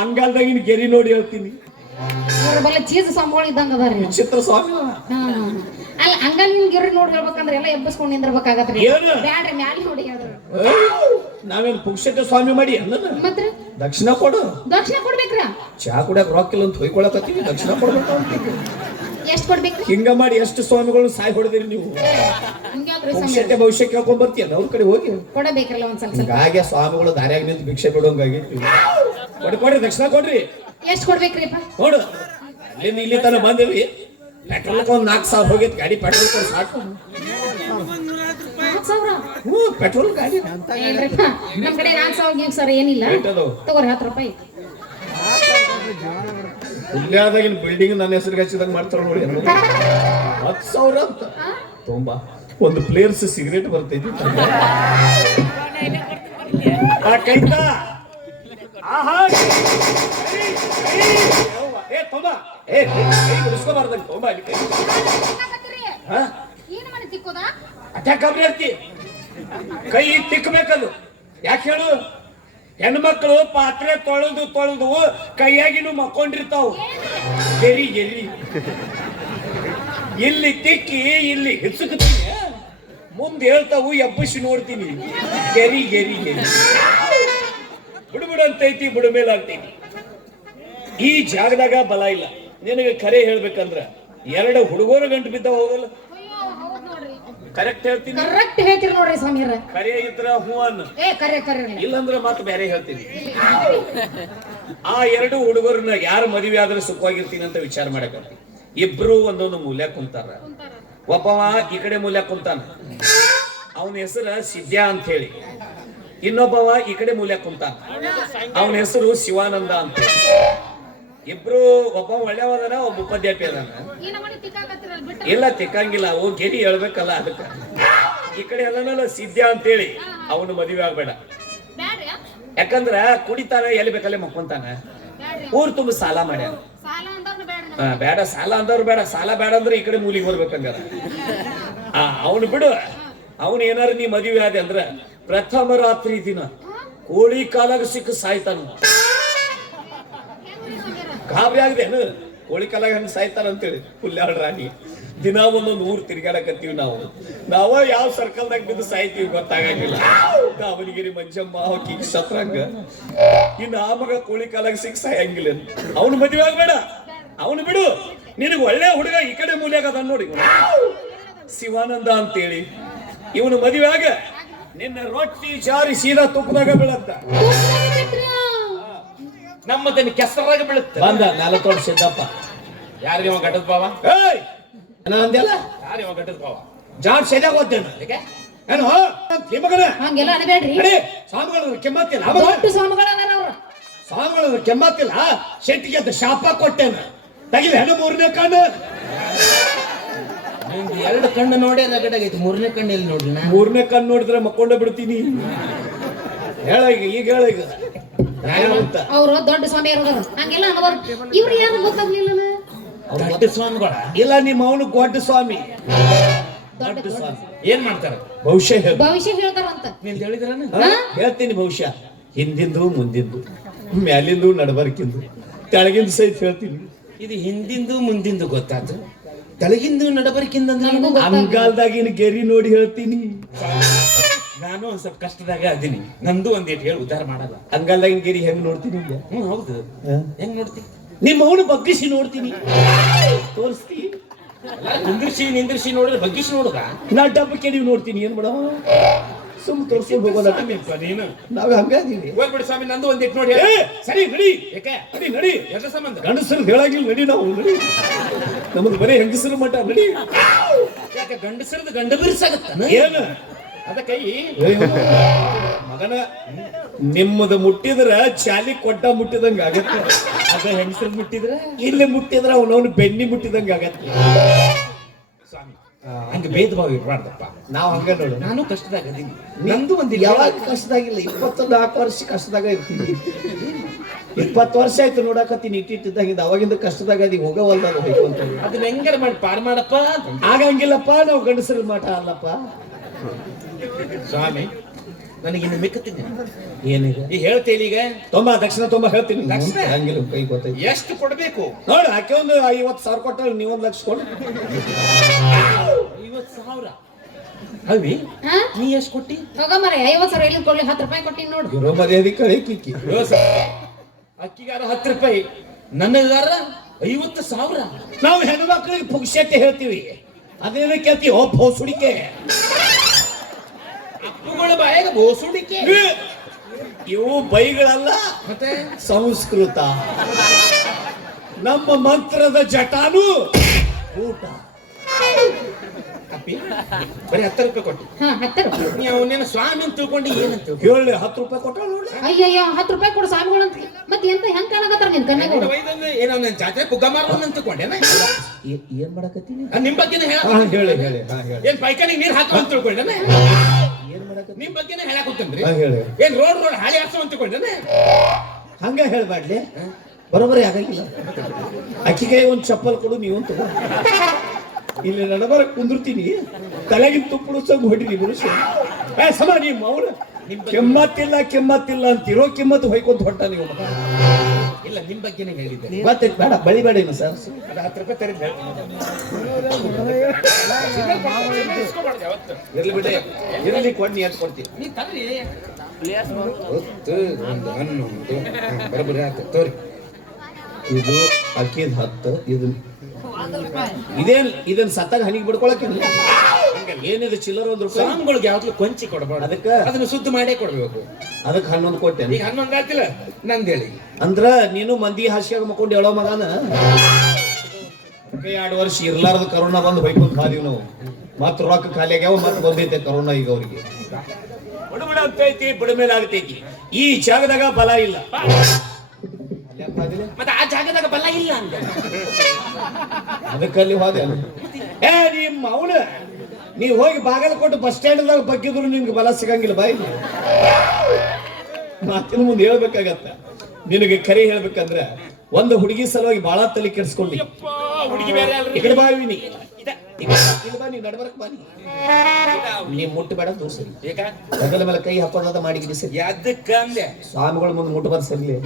ಅಂಗಾಲ್ದಾಗಿನ ಗೆರಿ ನೋಡಿ ಹೇಳ್ತೀನಿ. ಇವ್ರ ಬಲ್ಲ ಚೀಸ್ ಸಂಬಳ ಇದ್ದಂಗ ಅದಾರಿ ವಿಚಿತ್ರ ಸ್ವಾಮಿ. ಅಲ್ಲ ನಿಮ್ ಗಿರಿ ನೋಡಿ ಹೇಳ್ಬೇಕಂದ್ರೆ ಎಲ್ಲ ಎಬ್ಬಿಸ್ಕೊಂಡು ನಿಂದಿರ್ಬೇಕಾಗತ್ರಿ. ಏನು? ಬ್ಯಾಡ್ರಿ ಮ್ಯಾಲ ನೋಡಿ ಹೇಳ್ರಿ ನಾವೇನು ಪುಕ್ಷಟ ಸ್ವಾಮಿ ಮಾಡಿ ಅಲ್ಲ ಮತ್ರಿ ದಕ್ಷಿಣ ಕೊಡು. ದಕ್ಷಿಣ ಕೊಡ್ಬೇಕ್ರ? ಚಾ ಕುಡಿಯಕ್ ರೊಕ್ಕ ಇಲ್ಲ ಅಂತ ಹೊಯ್ಕೊಳಕತ್ತೀವಿ ದಕ್ಷಿಣ ಕೊಡ್ಬೇಕು ಅಂತೀವಿ. ಎಷ್ಟ್ ಕೊಡ್ಬೇಕ್ರಿ ಹಿಂಗ ಮಾಡಿ ಎಷ್ಟು ಸ್ವಾಮಿಗಳು ಸಾಯ್ ಹೊಡೆದಿರಿ ನೀವು? ಹಿಂಗ್ಯಾಕ್ರಿ ಸಮಯ. ಪುಕ್ಷಟೆ ಭವಿಷ್ಯ ಕೇಳ್ಕೊಂಡ್ ಬರ್ತೀಯಲ್ಲ ಅವ್ರ ಕಡೆ ಹೋಗಿ. ಕೊಡಬೇಕಲ್ಲ ಒಂದ್ ಸ್ವಲ್ಪ. ಸ್ವಲ್ಪ ಹಿಂಗಾಗಿ ಸ್ವಾಮಿಗಳು ದಾರಿಯಾಗಿ ನಿಂತು ಭಿಕ್ಷೆ ಬಿಡೋಂಗಾಗಿತ್ತು ಕೊಡಿ ಕೊಡ್ರಿ ದಕ್ಷಿಣ ಕೊಡ್ರಿ. ಎಷ್ಟು ಕೊಡ್ಬೇಕ್ರಿಪ್ಪ ನೋಡು ಅಲ್ಲಿಂದ ಇಲ್ಲಿ ತನ ಬಂದೇವಿ. ಪೆಟ್ರೋಲ್ ಒಂದ್ ನಾಲ್ಕು ಸಾವಿರ ಹೋಗಿತ್ತು ಗಾಡಿ ಪೆಟ್ರೋಲ್ ಕೊಡ್ ಸಾಕು. ಹ್ಞೂ ಪೆಟ್ರೋಲ್ ಗಾಡಿ. ನಮ್ ಕಡೆ ನಾಲ್ಕು ಸಾವಿರ ಗೀಕ್ ಸಾವಿರ ಏನಿಲ್ಲ. ತಗೋರಿ ಹತ್ತು ರೂಪಾಯಿ. ಹುಲ್ಯಾದಾಗಿನ ಬಿಲ್ಡಿಂಗ್ ನನ್ನ ಹೆಸರಿಗೆ ಹಚ್ಚಿದಾಗ ಮಾಡ್ತಾರ ನೋಡಿ ಹತ್ತು ಸಾವಿರ ಅಂತ. ತುಂಬಾ. ಒಂದು ಪ್ಲೇಯರ್ಸ್ ಸಿಗರೇಟ್ ಬರ್ತೈತಿ. ಕೈತ ಆಹಾ. ಏ ಏ, ಕೈ ಬಿಡಿಸ್ಕೋಬಾರ್ದಂಗೆ ಅಲ್ಲಿ ಕೈ. ತಿಕ್ಕೋದಾ ಅಟ್ಯಾಕ್ ಅಭ್ಯರ್ಥಿ ಕೈ ತಿಕ್ಕಬೇಕದು ಯಾಕೆ ಹೇಳು? ಹೆಣ್ಮಕ್ಳು ಪಾತ್ರೆ ತೊಳೆದು ತೊಳೆದು ಕೈಯಾಗಿನೂ ಮಕ್ಕೊಂಡಿರ್ತಾವು. ಗೆರಿ ಗೆರಿ ಇಲ್ಲಿ ತಿಕ್ಕಿ, ಇಲ್ಲಿ ಹಿಸುಕ್ತೀನಿ ಮುಂದೆ ಹೇಳ್ತಾವು, ಎಬ್ಬಿಸಿ ನೋಡ್ತೀನಿ. ಗೆರಿ ಗೆರಿ ಗೆರಿ ಬಿಡು ಬಿಡು ಅಂತೈತಿ ಬಿಡು ಮೇಲೆ ಆಗ್ತೀನಿ ಈ ಜಾಗದಾಗ ಬಲ ಇಲ್ಲ. ನಿನಗೆ ಕರೆ ಹೇಳ್ಬೇಕಂದ್ರ ಎರಡು ಹುಡುಗರು ಗಂಟು ಬಿದ್ದ ಹೋಗಲ್ಲ ಕರೆಕ್ಟ್ ಹೇಳ್ತೀನಿ. ಕರೆಕ್ಟ್ ಹೇಳ್ತೀರಿ ನೋಡ್ರಿ ಸಮೀರ ಕರೆ ಇದ್ರ ಹೂ ಅನ್ನ ಏ ಕರೆ ಕರೆ ಇಲ್ಲಂದ್ರೆ ಮತ್ತೆ ಬೇರೆ ಹೇಳ್ತೀನಿ. ಆ ಎರಡು ಹುಡುಗರನ್ನ ಯಾರು ಮದುವೆ ಆದ್ರೆ ಸುಖವಾಗಿರ್ತೀನಿ ಅಂತ ವಿಚಾರ ಮಾಡಕ ಇಬ್ರು ಒಂದೊಂದು ಮೂಲ್ಯ ಕುಂತಾರ. ಒಬ್ಬವ ಈ ಕಡೆ ಮೂಲ್ಯ ಕುಂತಾನ. ಅವನ ಹೆಸರ ಸಿದ್ಯಾ ಅಂತ ಹೇಳಿ. ಇನ್ನೊಬ್ಬವ ಈ ಕಡೆ ಮೂಲ್ಯ ಕುಂತಾನ ಅವನ ಹೆಸರು ಶಿವಾನಂದ ಅಂತ. ಇಬ್ರು ಒಬ್ಬ ಒಳ್ಳೆಯವದನ ಒಬ್ಬ ಉಪಾಧ್ಯಾಪಿ ಅದಾನ ಇಲ್ಲ ತಿಕ್ಕಂಗಿಲ್ಲ. ಅವು ಗೆರಿ ಹೇಳ್ಬೇಕಲ್ಲ ಅದಕ್ಕ. ಈ ಕಡೆ ಅದನ್ನಲ್ಲ ಸಿದ್ಧ ಅಂತೇಳಿ ಅವನು ಮದುವೆ ಆಗ್ಬೇಡ. ಯಾಕಂದ್ರ ಕುಡಿತಾನ ಎಲ್ಲಿ ಬೇಕಲ್ಲೇ ಮಕ್ಕೊಂತಾನ. ಊರ್ ತುಂಬ ಸಾಲ ಮಾಡ್ಯಾನ. ಆ, ಬೇಡ ಸಾಲ ಅಂದವ್ರು ಬೇಡ. ಸಾಲ ಬೇಡ ಅಂದ್ರೆ ಈ ಕಡೆ ಮೂಲಿಗೆ ಆ ಅವನು ಬಿಡು. ಅವನು ಏನಾರು ನೀ ಮದುವೆ ಆದೆ ಅಂದ್ರ ಪ್ರಥಮ ರಾತ್ರಿ ದಿನ ಕೋಳಿ ಕಾಲಾಗ ಸಿಕ್ಕ ಸಾಯ್ತಾನ ಗಾಬರಿ ಆಗದೇನು ಕೋಳಿ ಕಾಲಾಗ ಹಂಗ ಸಾಯ್ತಾರ ಅಂತೇಳಿ ಹುಲ್ಯಾಳ ರಾಣಿ. ದಿನ ಒಂದೊಂದು ಊರ್ ತಿರ್ಗಾಡಕತ್ತೀವಿ ನಾವು. ನಾವ ಯಾವ ಸರ್ಕಲ್ದಾಗ ಬಿದ್ದು ಸಾಯ್ತೀವಿ ಗೊತ್ತಾಗಂಗಿಲ್ಲ. ದಾವಣಗೆರೆ ಮಂಜಮ್ಮ ಹೋಗಿ ಸತ್ರಂಗ. ಇನ್ನು ಆ ಮಗ ಕೋಳಿ ಕಾಲಾಗ ಸಿಕ್ಕ ಸಾಯಂಗಿಲ್ಲ ಅವನು ಮದುವೆ ಆಗ್ಬೇಡ. ಅವನು ಬಿಡು. ನಿನಗೆ ಒಳ್ಳೆ ಹುಡುಗ ಈ ಕಡೆ ಮೂಲೆ ಅದ ನೋಡಿ. ಶಿವಾನಂದ ಅಂತೇಳಿ. ಇವನು ಮದುವೆ ಆಗ ನಿನ್ನ ರೊಟ್ಟಿ ಜಾರಿ ಸೀದಾ ತುಪ್ಪದಾಗ ಬೀಳತ್ತ. ನಮ್ಮದನ್ನ ಕೆಸರಾಗ ಬೀಳುತ್ತೆ. ಬಂದ ನಾಲ್ಕು ತೋರಿಸಿದ್ದಪ್ಪ ಸಿದ್ದಪ್ಪ ಯಾರಿಗೆ ಅವ ಘಟದ ಪಾವ ಏಯ್! ನಾನು ಅಂದೆಲ್ಲ ಯಾರಿಗೆ ಅವ ಘಟದ ಪಾವ ಜಾನ್ ಸೆದಾಗ ಓದ್ತೇನೆ ನಾನು. ಏನು? ಈ ಮಗನ? ಹಂಗೆಲ್ಲ ಅನ್ಬೇಡ್ರಿ. ಅಡಿ ಸ್ವಾಮಿಗಳ ಕೆಮ್ಮತ್ತಿಲ್ಲ. ದೊಡ್ಡ ಸ್ವಾಮಿಗಳನ್ನ ಅವ್ರ. ಸ್ವಾಮಿಗಳ ಕೆಮ್ಮತ್ತಿಲ್ಲ ಶೆಟ್ಟಿಗೆ ಅಂತ ಶಾಪ ಕೊಟ್ಟೇನ. ತಗಿ ಹೆಣ್ಣು ಮೂರನೇ ಕಣ್ಣು. ಎರಡು ಕಣ್ಣು ನೋಡಿ ರಗಡಾಗೈತಿ. ಮೂರನೇ ಕಣ್ಣು ಎಲ್ಲಿ ನೋಡ್ರಿ ಮೂರನೇ ಕಣ್ಣು ನೋಡಿದ್ರೆ ಮಕ್ಕೊಂಡ ಬಿಡ್ತೀನಿ. ಹೇಳ ಈಗ ಈಗ ಹೇಳ ಈಗ. ಅಂತ ಅವ್ರು ದೊಡ್ಡ ಸ್ವಾಮಿ ಹಂಗೆಲ್ಲ ಅನ್ನೋರು ಇವ್ರು ಯಾರು ಗೊತ್ತಾಗ್ಲಿಲ್ಲ ದೊಡ್ಡ ಸ್ವಾಮಿಗಳ? ಇಲ್ಲ ನಿಮ್ಮ ಅವನು ಗೊಡ್ಡ ಸ್ವಾಮಿ. ದೊಡ್ಡ ಸ್ವಾಮಿ. ಏನ್ ಮಾಡ್ತಾರ? ಭವಿಷ್ಯ ಹೇಳ. ಭವಿಷ್ಯ ಹೇಳ್ತಾರಂತ. ನೀನ್ ಹೇಳಿದ್ರನ? ಹೇಳ್ತೀನಿ ಭವಿಷ್ಯ. ಹಿಂದಿಂದು ಮುಂದಿಂದು ಮ್ಯಾಲಿಂದು ನಡಬರ್ಕಿಂದು ತೆಳಗಿಂದು ಸಹಿತ ಹೇಳ್ತೀನಿ. ಇದು ಹಿಂದಿಂದು ಮುಂದಿಂದು ಗೊತ್ತಾತು. ತೆಳಗಿಂದು ನಡಬರ್ಕಿಂದ? ಅಂಗಾಲ್ದಾಗಿನ ಗೆರಿ ನೋಡಿ ಹೇಳ್ತೀನಿ. ನಾನು ಒಂದ್ ಸ್ವಲ್ಪ ಕಷ್ಟದಾಗ ಅದೀನಿ ನಂದು ಒಂದೇಟ್ ಹೇಳಿ ಉದ್ಧಾರ ಮಾಡಲ್ಲ. ಅಂಗಾಲ್ದಾಗಿನ ಗೆರಿ ಹೆಂಗ್ ನೋಡ್ತೀನಿ? ಹ್ಮ್ ಹೌದು. ಹೆಂಗ್ ನೋಡ್ತೀನಿ ನಿಮ್ಮ ಅವನು ಬಗ್ಗಿಸಿ ನೋಡ್ತೀನಿ. ತೋರಿಸ್ತಿ. ನಿಂದ್ರಿಸಿ ನಿಂದ್ರಿಸಿ ನೋಡಿದ್ರೆ ಬಗ್ಗಿಸಿ ನೋಡುದ? ನಾ ಡಬ್ಬ ನೀವು ನೋಡ್ತೀನಿ. ಏನ್ ಮೇಡಮ್ ಸುಮ್ ತೋರ್ಸ್ಕೊಂಡು ಹೋಗೋದ ನೀನು? ಹಂಗೆ ಹಂಗಾದೀವಿ ಹೋಗ್ಬಿಡಿ ಸ್ವಾಮಿ ನಂದು ಒಂದೇಟ್ ನೋಡಿ ಏ, ಸರಿ ನಡಿ. ಯಾಕೆ ನಡಿ ನಡಿ. ಎಷ್ಟ ಸಂಬಂಧ? ಗಂಡಸರು ಹೇಳಾಗಿಲ್ಲ ನಡಿ ನಾವು ನಡಿ. ನಮ್ಮದು ಬರೀ ಹೆಂಗಸರು ಮಟ್ಟ ನಡಿ. ಯಾಕೆ ಗಂಡಸರದ ಗಂಡ ಬಿರ್ಸಾಗತ್ತ ಏನು ಅದ ಕೈ ಮಗನ ನಿಮ್ಮದು ಮುಟ್ಟಿದ್ರ ಚಾಲಿ ಕೊಟ್ಟ ಮುಟ್ಟಿದಂಗ ಆಗತ್ತೆ. ಅದ ಹೆಂಗಸರ್ ಮುಟ್ಟಿದ್ರೆ? ಇಲ್ಲಿ ಮುಟ್ಟಿದ್ರ ಅವನವನು ಬೆನ್ನಿ ಮುಟ್ಟಿದಂಗ ಆಗತ್ತೆ. ಹಂಗ ಭೇದ ಭಾವ ಇರಬಾರ್ದಪ್ಪ. ನಾವು ಹಂಗ ನೋಡು. ನಾನು ಕಷ್ಟದಾಗ ಅದೀನಿ ನಂದು ಒಂದು ಯಾವಾಗ ಕಷ್ಟದಾಗಿಲ್ಲ? ಇಪ್ಪತ್ತೊಂದು ನಾಲ್ಕು ವರ್ಷ ಕಷ್ಟದಾಗ ಇರ್ತೀನಿ. ಇಪ್ಪತ್ತು ವರ್ಷ ಆಯ್ತು ನೋಡಕತ್ತೀನಿ ಇಟ್ಟಿಟ್ಟಿದ್ದಾಗಿಂದ ಅವಾಗಿಂದ ಕಷ್ಟದಾಗ ಅದಿ ಹೋಗವಲ್ದ ಅದು ಬೇಕು ಅಂತ ಅದನ್ನ ಹೆಂಗಾರ ಮಾಡಿ ಪಾರ್ ಮಾಡಪ್ಪ. ಆಗಂಗಿಲ್ಲಪ್ಪ ನಾವು ಗಂಡಸರ ಮಾಟ ಅಲ್ಲಪ್ಪ. ಸ್ವಾಮಿ ನನಗೆ ಇನ್ನು ಮಿಕ್ಕತ್ತೀನಿ ಏನೀಗ ಈಗ ಹೇಳ್ತೇನೆ ಈಗ? ತುಂಬಾ ದಕ್ಷಿಣ ತುಂಬಾ ಹೇಳ್ತೀನಿ. ದಕ್ಷಿಣ? ಹಂಗಿಲ್ಲ ಕೈ ಗೊತ್ತ ಎಷ್ಟು ಕೊಡಬೇಕು? ನೋಡಿ ಆಕೆ ಒಂದು ಐವತ್ತು ಸಾವಿರ ಕೊಟ್ಟರೆ ನೀವೊಂದು ಲಕ್ಷ ಕೊಡು. ಸಾವಿರ. ಅವಿ ನೀ ಎಷ್ಟು ಕೊಟ್ಟಿ? ತಗೊಂಬರ ಐವತ್ತು ಸಾವಿರ ಎಲ್ಲಿ ಕೊಡ್ಲಿ? ಹತ್ತು ರೂಪಾಯಿ ಕೊಟ್ಟಿ ನೋಡು. ಇರೋ ಮರ್ಯಾದೆ ಕಡೆ ಕಿಕ್ಕಿ ಅಕ್ಕಿಗಾರ ಹತ್ತು ರೂಪಾಯಿ. ನನಗಾರ ಐವತ್ತು ಸಾವಿರ. ನಾವು ಹೆಣ್ಮಕ್ಳಿಗೆ ಮಕ್ಕಳಿಗೆ ಪುಕ್ಷತೆ ಹೇಳ್ತೀವಿ. ಅದೇನೋ ಕೇಳ್ತೀವಿ ಓ ಭೋಸುಡಿಕೆ ಅಪ್ಪುಗಳ ಬಾಯಾಗ ಬೋಸುಡಿಕೆ. ಇವು ಬೈಗಳಲ್ಲ. ಮತ್ತೆ? ಸಂಸ್ಕೃತ. ನಮ್ಮ ಮಂತ್ರದ ಜಟಾನು ಊಟ. ಅಪ್ಪಿ ಬರೀ ಹತ್ತು ರೂಪಾಯಿ ಕೊಟ್ಟು. ಹಾ ಹತ್ತು ರೂಪಾಯಿ. ನೀ ಅವನೇನು ಸ್ವಾಮಿ ಅಂತ ತಿಳ್ಕೊಂಡು ಏನಂತ? ಹೇಳಿ ಹತ್ತು ರೂಪಾಯಿ ಕೊಟ್ಟ ನೋಡಿ ಅಯ್ಯಯ್ಯೋ ಹತ್ತು ರೂಪಾಯಿ ಕೊಡು ಸ್ವಾಮಿಗಳು ಅಂತ. ಮತ್ತೆ ಎಂತ ಹೆಂಗ್ ಕಾಣಕತ್ತಾರ ನಿನ್ ಕಣ್ಣಾಗ ನಿನ್ನ ವಯಸ್ಸಲ್ಲಿ ಏನೋ ನನ್ನ ಜಾತ್ರೆ ಪುಗ್ಗ ಮಾರೋನ್ ಅಂತ ತಿಳ್ಕೊಂಡೇನ ಏನ್? ಮಾಡಕತ್ತೀನಿ? ನಿಮ್ ಬಗ್ಗೆನೇ ಹೇಳ ಹಾ ಹೇಳಿ ಹೇಳಿ ಹಾ ಹೇಳಿ. ಏನ್ ಪೈಕಾನಿಗೆ ನೀರ್ ಹಾಕೋ ಅಂತ ತಿಳ್ಕೊಂಡೇನ ಏನ್? ಮಾಡಕತ್ತೀನಿ ನಿಮ್ ಬಗ್ಗೆನೇ ಹೇಳಾಕತ್ತೇನ್ರಿ ಹಾ ಹೇಳಿ. ಏನ್ ರೋಡ್ ರೋಡ್ ಹಾಳಿ ಹಾಕ್ಸೋ ಅಂತ ತಿಳ್ಕೊಂಡೇನ ಹಂಗ ಹೇಳ್ಬಾಡ್ಲಿ ಬರೋಬ್ಬರಿ ಆಗಂಗಿಲ್ಲ. ಅಕ್ಕಿಗೆ ಒಂದ್ ಚಪ್ಪಲ್ ಕೊಡು ನೀವು ತಗೋ. ಇಲ್ಲಿ ನಡಬರ ಕುಂದಿರ್ತೀನಿ. ತಲೆಗಿನ ತುಪ್ಪುಡಿಸೋದು ಹೊಡಿರಿ ಮನುಷ್ಯ. ಏ ಸಮ ನೀವು ಮೌನ ಕೆಮ್ಮತ್ತಿಲ್ಲ ಕೆಮ್ಮತ್ತಿಲ್ಲ ಅಂತಿರೋ ಕೆಮ್ಮತ್ತು ಹೊಯ್ಕೊಂತ ಹೊಟ್ಟ ನೀವು. ಇಲ್ಲ ನಿಮ್ ಬಗ್ಗೆನೇ ಹೇಳಿದ್ದೆ. ಮತ್ತೆ ಬೇಡ ಬಳಿ ಬೇಡ ಏನು ಸರ್. ಹತ್ತು ರೂಪಾಯಿ ತರಿದ್ದೆ ಇರ್ಲಿ ಬಿಡಿ ಇರ್ಲಿ ಕೊಡ್ ನೀ ಎಷ್ಟ್ ಕೊಡ್ತೀನಿ ಬರೋಬ್ಬರಿ ಆಯ್ತು. ತೋರಿ. ಇದು ಅಕ್ಕಿದ ಹತ್ತು ಇದು ಇದೇನ್ ಇದನ್ ಸತ್ತಾಗ ಹನಿಗೆ ಬಿಡ್ಕೊಳಕಿಲ್ಲ ಏನಿದೆ ಚಿಲ್ಲರ್ ಒಂದ್ ರೂಪಾಯಿ? ಸ್ವಾಮಿಗಳಿಗೆ ಯಾವತ್ತೂ ಕೊಂಚಿ ಕೊಡಬಾರ್ದು. ಅದಕ್ಕೆ? ಅದನ್ನ ಸುದ್ದಿ ಮಾಡೇ ಕೊಡ್ಬೇಕು. ಅದಕ್ಕೆ ಹನ್ನೊಂದು ಕೊಟ್ಟೆ. ನೀ ಹನ್ನೊಂದು ಆಯ್ತಿಲ್ಲ? ನಂದ್ ಹೇಳಿ ಅಂದ್ರ ನೀನು ಮಂದಿ ಹಾಸ್ಯಾಗ ಮಕ್ಕೊಂಡು ಹೇಳೋ ಮಗನ? ಎರಡು ವರ್ಷ ಇರ್ಲಾರ್ದ ಕರೋನಾ ಬಂದು ಹೊಯ್ಕೊಂಡ್ ಕಾದಿವ್ ನಾವು ಮತ್ ರೊಕ್ಕ ಖಾಲಿ ಆಗ್ಯಾವ ಮತ್ ಬಂದೈತೆ ಕರೋನಾ ಈಗ ಅವ್ರಿಗೆ. ಬಡಬಡ ಆಗ್ತೈತಿ ಬುಡಮೇಲೆ ಆಗ್ತೈತಿ ಈ ಜಾಗದಾಗ ಬಲ ಇಲ್ಲ. ಹಾದಿಲ್ಲ? ಮತ್ತೆ ಆ ಜಾಗದಾಗ ಬಲ ಇಲ್ಲ ಅಂತ ಅದಕ್ಕಲ್ಲಿ ಹೋದೆ ಏ ನಿಮ್ಮ ಅವನ ನೀವು ಹೋಗಿ ಬಾಗಲಕೋಟೆ ಬಸ್ ಸ್ಟ್ಯಾಂಡ್ದಾಗ ಬಗ್ಗಿದ್ರು ನಿಮ್ಗೆ ಬಲ ಸಿಗಂಗಿಲ್ಲ ಬಾಯಿ. ಮಾತಿನ ಮುಂದೆ ಹೇಳ್ಬೇಕಾಗತ್ತ. ನಿನಗೆ ಕರೆ ಹೇಳ್ಬೇಕಂದ್ರೆ ಒಂದು ಹುಡುಗಿ ಸಲುವಾಗಿ ಬಾಳ ತಲೆ ಕೆಡಿಸ್ಕೊಂಡಿ. ಹುಡುಗಿ ಬೇರೆ ಈ ಕಡೆ ಬಾ ನೀ ಬಾ, ನೀ ನಡ್ಬರಕ್ ಬಾ ನೀ. ನೀ ಮುಟ್ಟಬೇಡ ಈಗ ಮೇಲೆ ಕೈ ಹಾಕೋದ ಮಾಡಿ ಸರಿ ಅಂದೆ? ಸ್ವಾಮಿಗಳ ಮುಂದೆ ಮುಟ್ಟಬಾರ್ದು ಸರಿಲಿ.